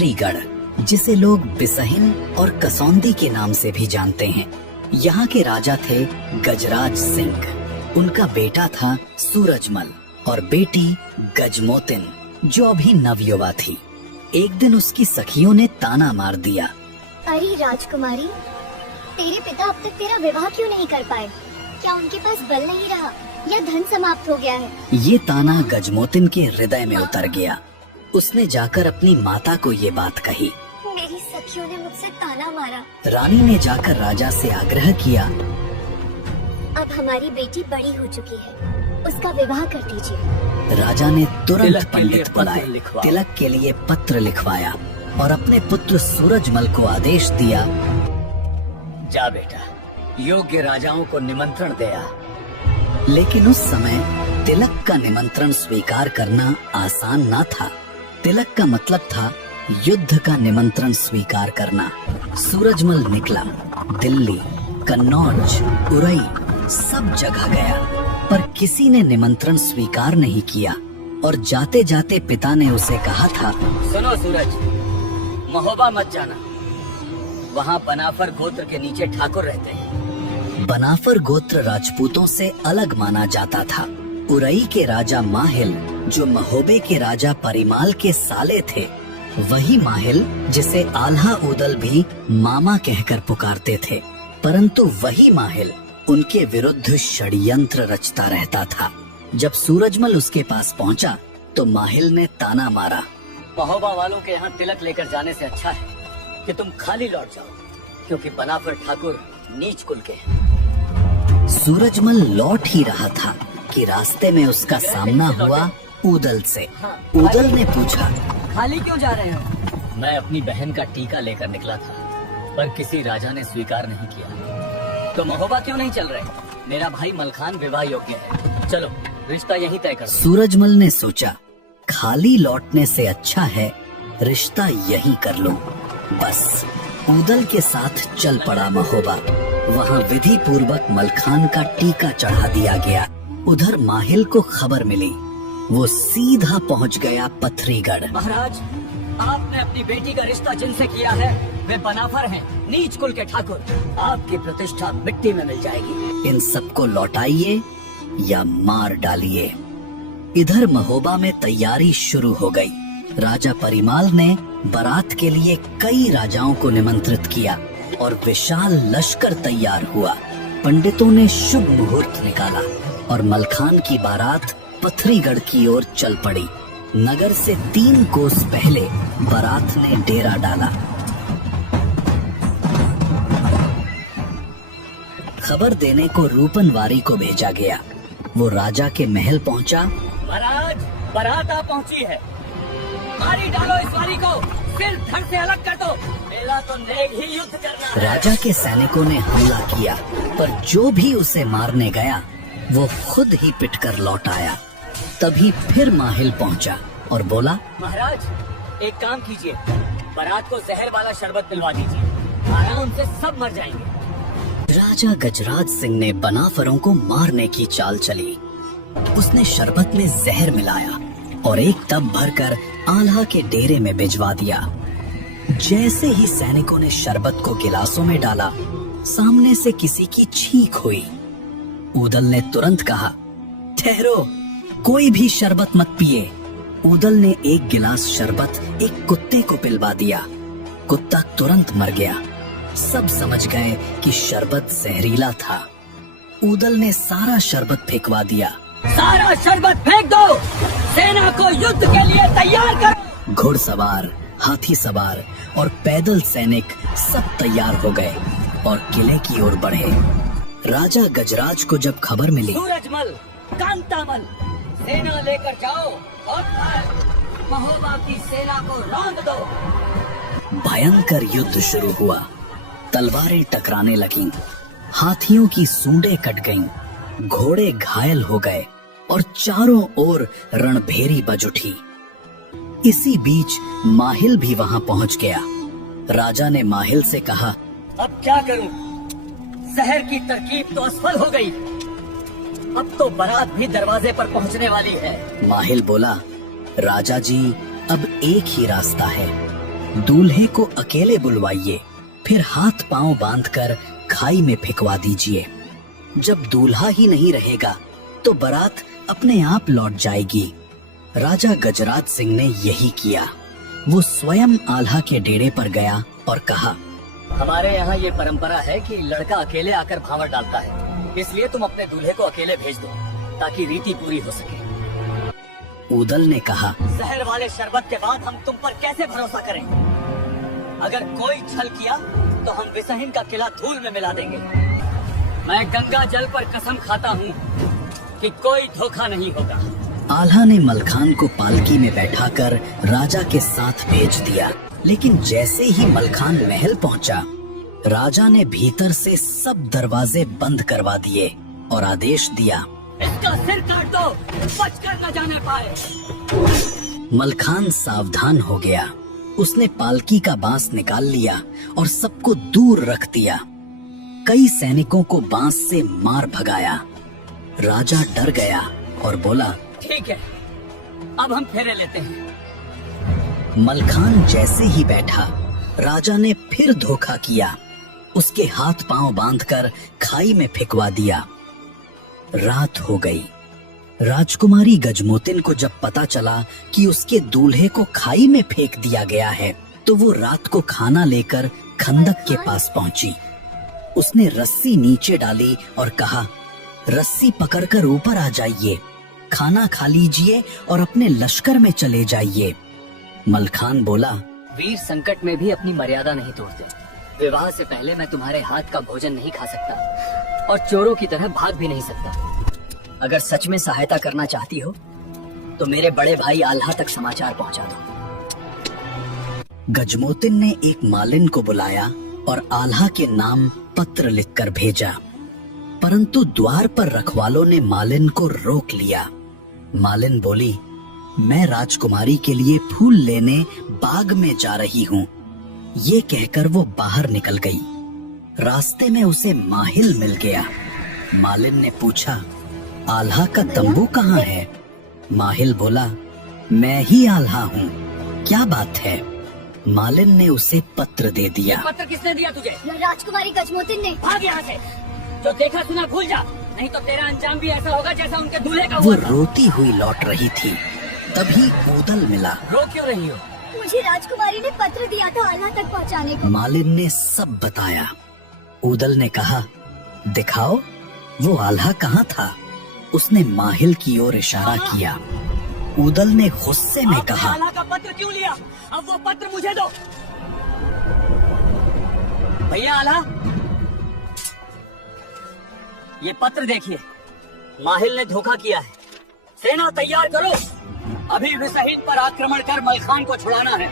पथरीगढ़, जिसे लोग बिसहिन और कसौंदी के नाम से भी जानते हैं। यहाँ के राजा थे गजराज सिंह। उनका बेटा था सूरजमल और बेटी गजमोतिन, जो अभी नवयुवा थी। एक दिन उसकी सखियों ने ताना मार दिया, अरे राजकुमारी, तेरे पिता अब तक तेरा विवाह क्यों नहीं कर पाए? क्या उनके पास बल नहीं रहा या धन समाप्त हो गया है? ये ताना गजमोतिन के हृदय में उतर गया। उसने जाकर अपनी माता को ये बात कही। मेरी सखियों ने मुझसे ताना मारा। रानी ने जाकर राजा से आग्रह किया, अब हमारी बेटी बड़ी हो चुकी है, उसका विवाह कर दीजिए। राजा ने तुरंत पंडित बुलाए, तिलक के लिए पत्र लिखवाया और अपने पुत्र सूरजमल को आदेश दिया, जा बेटा, योग्य राजाओं को निमंत्रण दे आ। लेकिन उस समय तिलक का निमंत्रण स्वीकार करना आसान न था। तिलक का मतलब था युद्ध का निमंत्रण स्वीकार करना। सूरजमल निकला, दिल्ली, कन्नौज, उरई सब जगह गया, पर किसी ने निमंत्रण स्वीकार नहीं किया। और जाते जाते पिता ने उसे कहा था, सुनो सूरज, महोबा मत जाना, वहाँ बनाफर गोत्र के नीचे ठाकुर रहते हैं। बनाफर गोत्र राजपूतों से अलग माना जाता था। उरई के राजा माहिल, जो महोबे के राजा परिमाल के साले थे, वही माहिल जिसे आल्हा उदल भी मामा कहकर पुकारते थे। परंतु वही माहिल उनके विरुद्ध षड्यंत्र रचता रहता था। जब सूरजमल उसके पास पहुंचा तो माहिल ने ताना मारा, महोबा वालों के यहाँ तिलक लेकर जाने से अच्छा है कि तुम खाली लौट जाओ, क्योंकि बनाफर ठाकुर नीच कुल के हैं। सूरजमल लौट ही रहा था कि रास्ते में उसका सामना हुआ उदल से। उदल ने पूछा, खाली क्यों जा रहे हो? मैं अपनी बहन का टीका लेकर निकला था, पर किसी राजा ने स्वीकार नहीं किया। तो महोबा क्यों नहीं चल रहे? मेरा भाई मलखान विवाह योग्य है, चलो रिश्ता यहीं तय कर। सूरजमल ने सोचा, खाली लौटने से अच्छा है रिश्ता यहीं कर लो। बस उदल के साथ चल पड़ा महोबा। वहाँ विधि पूर्वक मलखान का टीका चढ़ा दिया गया। उधर माहिल को खबर मिली, वो सीधा पहुँच गया पथरीगढ़। महाराज, आपने अपनी बेटी का रिश्ता जिनसे किया है वे बनाफर हैं, नीच कुल के ठाकुर। आपकी प्रतिष्ठा मिट्टी में मिल जाएगी। इन सबको लौटाइए या मार डालिए। इधर महोबा में तैयारी शुरू हो गई। राजा परिमाल ने बारात के लिए कई राजाओं को निमंत्रित किया और विशाल लश्कर तैयार हुआ। पंडितों ने शुभ मुहूर्त निकाला और मलखान की बारात पथरीगढ़ की ओर चल पड़ी। नगर से 3 कोस पहले बारात ने डेरा डाला। खबर देने को रूपनवारी को भेजा गया। वो राजा के महल पहुंचा। महाराज, बारात आ पहुंची है, मारी डालो इस वारी को, फिर धड़ से अलग कर दो, मेरा तो नेक ही युद्ध करना है। राजा के सैनिकों ने हमला किया, पर जो भी उसे मारने गया वो खुद ही पिटकर लौट आया। तभी फिर माहिल पहुंचा और बोला, महाराज एक काम कीजिए, बारात को जहर वाला शरबत पिलवा दीजिए, आराम से सब मर जाएंगे। राजा गजराज सिंह ने बनाफरों को मारने की चाल चली। उसने शरबत में जहर मिलाया और एक टब भरकर आल्हा के डेरे में भिजवा दिया। जैसे ही सैनिकों ने शरबत को गिलासों में डाला, सामने से किसी की छींक हुई। उदल ने तुरंत कहा, ठहरो, कोई भी शरबत मत पिए। उदल ने एक गिलास शरबत एक कुत्ते को पिलवा दिया। कुत्ता तुरंत मर गया। सब समझ गए कि शरबत जहरीला था। उदल ने सारा शरबत फेंकवा दिया। सारा शरबत फेंक दो, सेना को युद्ध के लिए तैयार करो। घुड़सवार, हाथी सवार और पैदल सैनिक सब तैयार हो गए और किले की ओर बढ़े। राजा गजराज को जब खबर मिली, सूरजमल, कांतामल, सेना लेकर जाओ और महोबा की सेना को रौंद दो। भयंकर युद्ध शुरू हुआ। तलवारें टकराने लगीं, हाथियों की सूंडें कट गईं, घोड़े घायल हो गए और चारों ओर रणभेरी बज उठी। इसी बीच माहिल भी वहां पहुंच गया। राजा ने माहिल से कहा, अब क्या करूं? शहर की तरकीब तो असफल हो गई, अब तो बारात भी दरवाजे पर पहुंचने वाली है। माहिल बोला, राजा जी, अब एक ही रास्ता है, दूल्हे को अकेले बुलवाइए, फिर हाथ पांव बांधकर खाई में फेंकवा दीजिए। जब दूल्हा ही नहीं रहेगा तो बारात अपने आप लौट जाएगी। राजा गजराज सिंह ने यही किया। वो स्वयं आल्हा के डेरे पर गया और कहा, हमारे यहाँ ये परंपरा है कि लड़का अकेले आकर भावर डालता है, इसलिए तुम अपने दूल्हे को अकेले भेज दो ताकि रीति पूरी हो सके। ऊदल ने कहा, जहर वाले शरबत के बाद हम तुम पर कैसे भरोसा करें? अगर कोई छल किया तो हम विसहिन का किला धूल में मिला देंगे। मैं गंगा जल पर कसम खाता हूँ कि कोई धोखा नहीं होगा। आल्हा ने मलखान को पालकी में बैठाकर राजा के साथ भेज दिया, लेकिन जैसे ही मलखान महल पहुंचा, राजा ने भीतर से सब दरवाजे बंद करवा दिए और आदेश दिया, इसका सिर काट दो, बचकर न जाने पाए। मलखान सावधान हो गया। उसने पालकी का बांस निकाल लिया और सबको दूर रख दिया। कई सैनिकों को बांस से मार भगाया। राजा डर गया और बोला, ठीक है, अब हम फेरे लेते हैं। मलखान जैसे ही बैठा, राजा ने फिर धोखा किया। उसके हाथ पांव बांधकर खाई में फेंकवा दिया। रात हो गई। राजकुमारी गजमोतिन को जब पता चला कि उसके दूल्हे को खाई में फेंक दिया गया है, तो वो रात को खाना लेकर खंदक के पास पहुंची। उसने रस्सी नीचे डाली और कहा, रस्सी पकड़कर ऊपर आ जाइए, खाना खा लीजिए और अपने लश्कर में चले जाइए। मलखान बोला, वीर संकट में भी अपनी मर्यादा नहीं तोड़ते। विवाह से पहले मैं तुम्हारे हाथ का भोजन नहीं खा सकता और चोरों की तरह भाग भी नहीं सकता। अगर सच में सहायता करना चाहती हो तो मेरे बड़े भाई आल्हा तक समाचार पहुंचा दो। गजमोतिन ने एक मालिन को बुलाया और आल्हा के नाम पत्र लिखकर भेजा, परंतु द्वार पर रखवालों ने मालिन को रोक लिया। मालिन बोली, मैं राजकुमारी के लिए फूल लेने बाग में जा रही हूँ। ये कहकर वो बाहर निकल गई। रास्ते में उसे माहिल मिल गया। मालिन ने पूछा, आल्हा का तंबू कहाँ है? माहिल बोला, मैं ही आल्हा हूँ, क्या बात है? मालिन ने उसे पत्र दे दिया। पत्र किसने दिया तुझे? राजकुमारी गजमोतिन ने। भाग यहाँ से, जो देखा सुना भूल जा, नहीं तो तेरा अंजाम भी ऐसा होगा जैसा उनके दूल्हे का वो हुआ था। रोती हुई लौट रही थी, तभी ऊदल मिला। रो क्यों रही हो? मुझे राजकुमारी ने पत्र दिया था आल्हा तक पहुंचाने को। मालिन ने सब बताया। ऊदल ने कहा, दिखाओ वो आल्हा कहाँ था? उसने माहिल की ओर इशारा किया। ऊदल ने गुस्से में कहा, आल्हा का पत्र क्यों लिया? अब वो पत्र मुझे दो। भैया आल्हा, ये पत्र देखिए, माहिल ने धोखा किया है। सेना तैयार करो, अभी विसहिन पर आक्रमण कर मलखान को छुड़ाना है।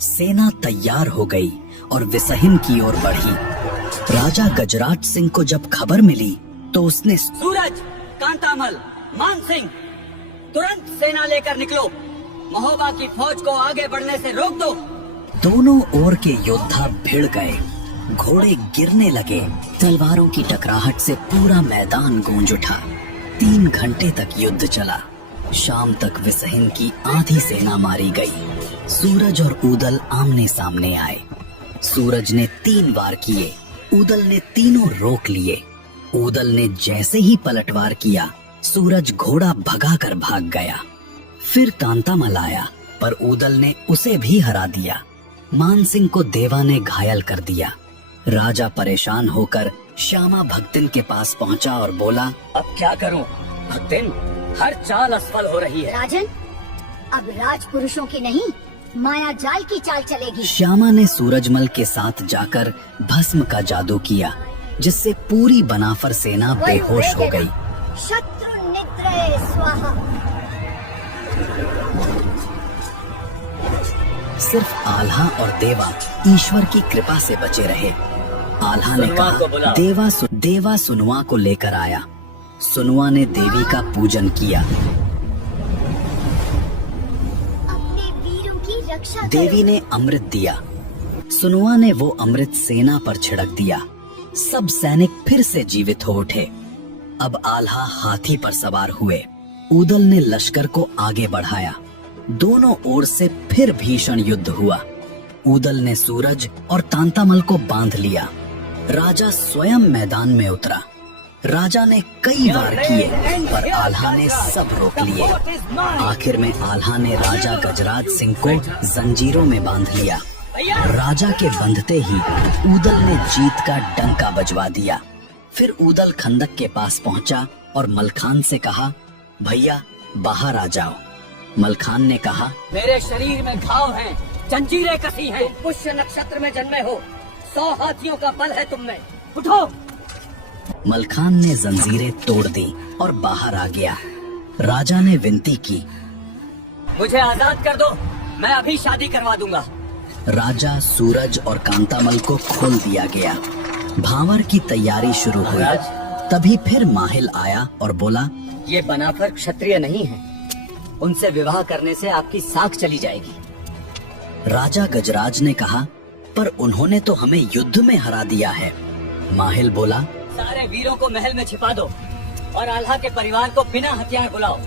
सेना तैयार हो गई और विसहिन की ओर बढ़ी। राजा गजराज सिंह को जब खबर मिली तो उसने, सूरज, कांतामल, मान सिंह, तुरंत सेना लेकर निकलो। महोबा की फौज को आगे बढ़ने से रोक दो। दोनों ओर के योद्धा भिड़ गए। घोड़े गिरने लगे। तलवारों की टकराहट से पूरा मैदान गूंज उठा। 3 घंटे तक युद्ध चला। शाम तक विसहिन की आधी सेना मारी गई। सूरज और ऊदल आमने सामने आए। सूरज ने 3 वार किए, ऊदल ने तीनों रोक लिए। ऊदल ने जैसे ही पलटवार किया, सूरज घोड़ा भगाकर भाग गया। फिर कांतामल आया, पर ऊदल ने उसे भी हरा दिया। मान सिंह को देवा ने घायल कर दिया। राजा परेशान होकर श्यामा भक्तिन के पास पहुंचा और बोला, अब क्या करूं? भक्तिन, हर चाल असफल हो रही है। राजन, अब राजपुरुषों की नहीं, माया जाल की चाल चलेगी। श्यामा ने सूरजमल के साथ जाकर भस्म का जादू किया, जिससे पूरी बनाफर सेना बेहोश हो गई। शत्रु निद्रय स्वाहा। सिर्फ आल्हा और देवा ईश्वर की कृपा से बचे रहे। आल्हा ने सुनवा को कहा, बुला। देवा सुनवा को लेकर आया। सुनवा ने देवी का पूजन किया। अपने वीरों की रक्षा करो। देवी ने अमृत दिया। सुनवा ने वो अमृत सेना पर छिड़क दिया। सब सैनिक फिर से जीवित हो उठे। अब आल्हा हाथी पर सवार हुए। ऊदल ने लश्कर को आगे बढ़ाया। दोनों ओर से फिर भीषण युद्ध हुआ। ऊदल ने सूरज और कांतामल को बांध लिया। राजा स्वयं मैदान में उतरा। राजा ने कई वार किए पर आल्हा ने सब रोक लिए। आखिर में आल्हा ने राजा गजराज सिंह को जंजीरों में बांध लिया। राजा के बंधते ही ऊदल ने जीत का डंका बजवा दिया। फिर ऊदल खंदक के पास पहुंचा और मलखान से कहा, भैया बाहर आ जाओ। मलखान ने कहा, मेरे शरीर में घाव हैं, जंजीरें कसी हैं। पुष्य नक्षत्र में जन्मे हो, 100 हाथियों का बल है तुम में, उठो। मलखान ने जंजीरें तोड़ दी और बाहर आ गया। राजा ने विनती की, मुझे आजाद कर दो, मैं अभी शादी करवा दूंगा। राजा, सूरज और कांतामल को खोल दिया गया। भांवर की तैयारी शुरू हुई। तभी फिर माहिल आया और बोला, ये बनाफर क्षत्रिय नहीं है, उनसे विवाह करने से आपकी साख चली जाएगी। राजा गजराज ने कहा, पर उन्होंने तो हमें युद्ध में हरा दिया है। माहिल बोला, सारे वीरों को महल में छिपा दो और आल्हा के परिवार को बिना हथियार बुलाओ।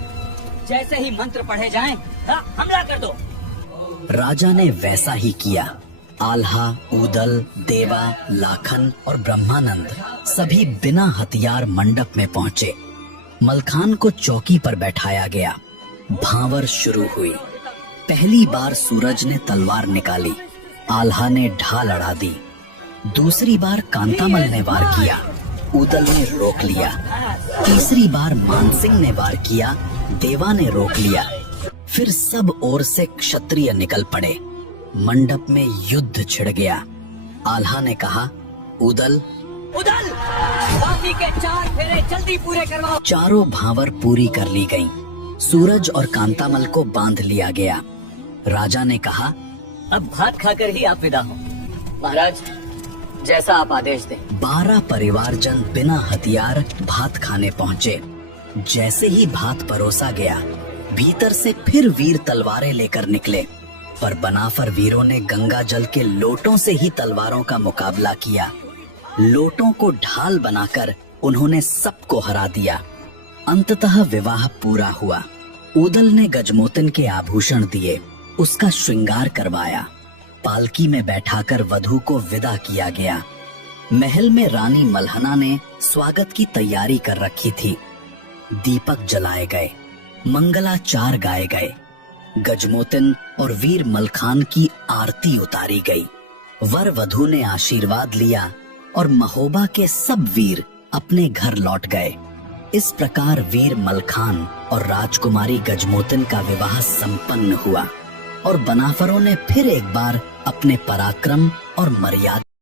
जैसे ही मंत्र पढ़े जाएं, हमला कर दो। राजा ने वैसा ही किया। आल्हा, ऊदल, देवा, लाखन और ब्रह्मानंद सभी बिना हथियार मंडप में पहुँचे। मलखान को चौकी पर बैठाया गया। भांवर शुरू हुई। पहली बार सूरज ने तलवार निकाली। आल्हा ने ढाल अड़ा दी। दूसरी बार कांतामल ने वार किया। ऊदल ने रोक लिया। तीसरी बार मानसिंह ने वार किया। देवा ने रोक लिया। फिर सब ओर से क्षत्रिय निकल पड़े। मंडप में युद्ध छिड़ गया। आल्हा ने कहा, ऊदल, ऊदल, बाकी के 4 फेरे जल्दी पूरे करवाओ। चारों भांवर पूरी कर ली गईं। सूरज और कांतामल को बांध लिया गया। राजा ने कहा, अब भात खाकर ही आप विदा हो। महाराज, जैसा आप आदेश दें। 12 परिवारजन बिना हथियार भात खाने पहुँचे। जैसे ही भात परोसा गया, भीतर से फिर वीर तलवारें लेकर निकले, पर बनाफर वीरों ने गंगा जल के लोटों से ही तलवारों का मुकाबला किया। लोटों को ढाल बनाकर उन्होंने सबको हरा दिया। अंततः विवाह पूरा हुआ। ऊदल ने गजमोतन के आभूषण दिए, उसका श्रृंगार करवाया। पालकी में बैठाकर वधू को विदा किया गया। महल में रानी मल्हना ने स्वागत की तैयारी कर रखी थी। दीपक जलाए गए, मंगलाचार गाए गए। गजमोतन और वीर मलखान की आरती उतारी गई। वर वधू ने आशीर्वाद लिया और महोबा के सब वीर अपने घर लौट गए। इस प्रकार वीर मलखान और राजकुमारी गजमोतन का विवाह संपन्न हुआ और बनाफरों ने फिर एक बार अपने पराक्रम और मर्यादा